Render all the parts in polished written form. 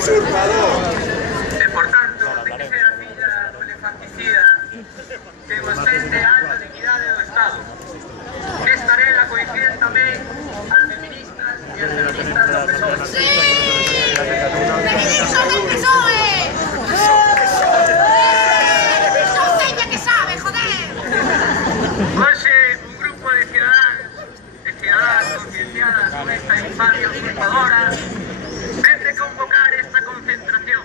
usurpador. E, por tanto, de que ser a filla do elefanticida que ostente a alta dignidade do Estado. Nesta arela coinciden tamén as feministas e as feministas do PSOE. ¡Sí! ¡Feministas del PSOE! ¡Son peña que sabe, joder! Hoxe, un grupo de cidadáns concienciadas con esta infamia usurpadora vende convocar esta concentración,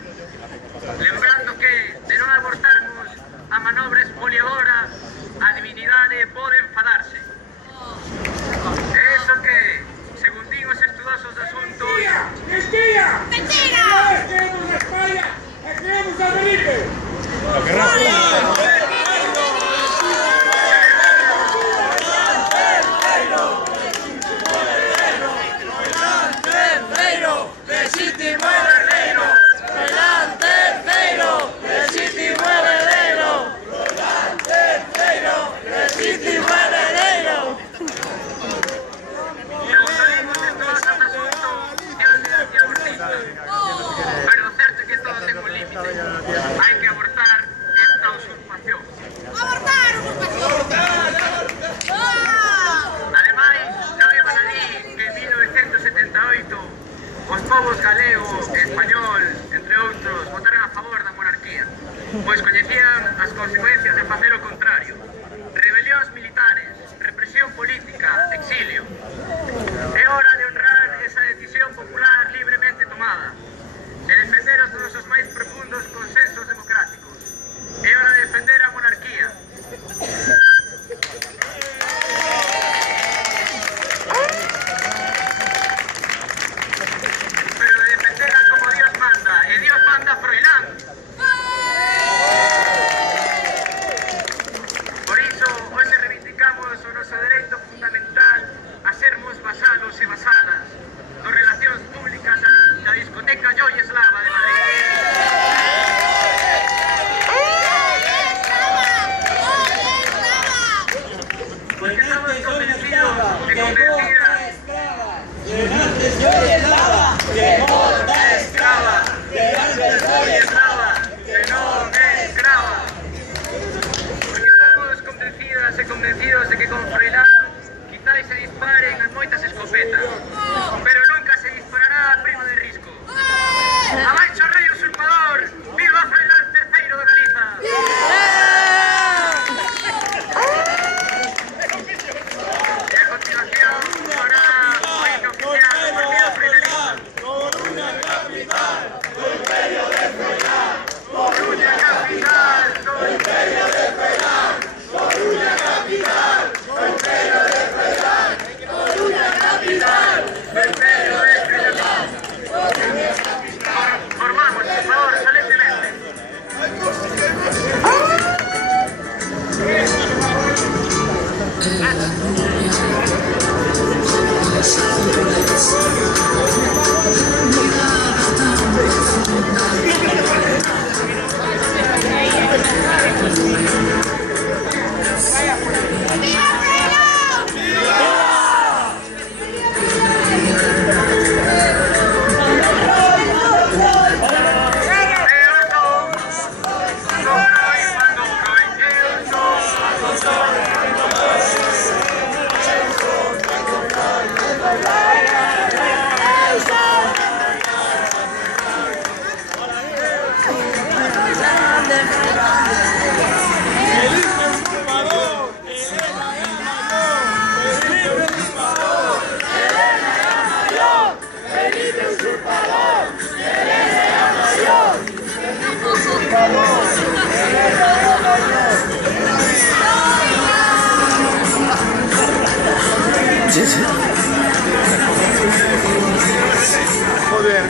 lembrando que, de non abortarmos a manobra expoliadora, a divinidade pode enfadarse. E iso que, según din os estudosos de asuntos... ¡Mentira! ¡Mentira! ¡Queremos a España! ¡Queremos a Felipe! Pero o certo é que todo ten un límite. Hai que abortar esta usurpación. ¡Abortar, usurpación! Ademais, non é baladí que en 1978 os povos galego e español, entre outros, votaran a favor da monarquía, pois coñecían as consecuencias de facer o contrario. Rebelións militares, represión política, exilio. É hora de honrar esa decisión popular libremente tomada, de defender os nosos máis profundos consensos democráticos. É hora de defender a monarquía. Pero de defenderla como Dios manda, e Dios manda a Froilán. Por iso, hoxe reivindicamos o noso dereito fundamental a sermos vasalos e vasalas das relacións públicas da discoteca Joy Eslava de Madrid. Porque estamos convencidos e convencidas porque estamos convencidas e convencidos de que con Froilán quizás se disparen as moitas escopetas, pero nunca se disparará a Primo de Risco. Abaixo o rei usurpador! Viva Froilán III de Galiza! E a continuación sonará o himno oficial do Partido Froilanista. Coruña capital do Imperio de Froilán! Coruña capital do Imperio de Froilán! Coruña capital do Imperio de Froilán! Coruña capital do Imperio de Froilán! Formamos, por favor, solemnemente. Joder.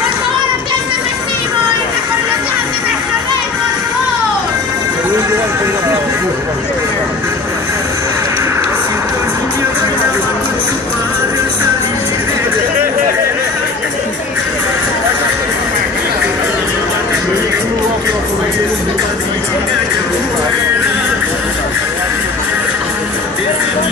¡Por favor, atiéndeme! Gracias.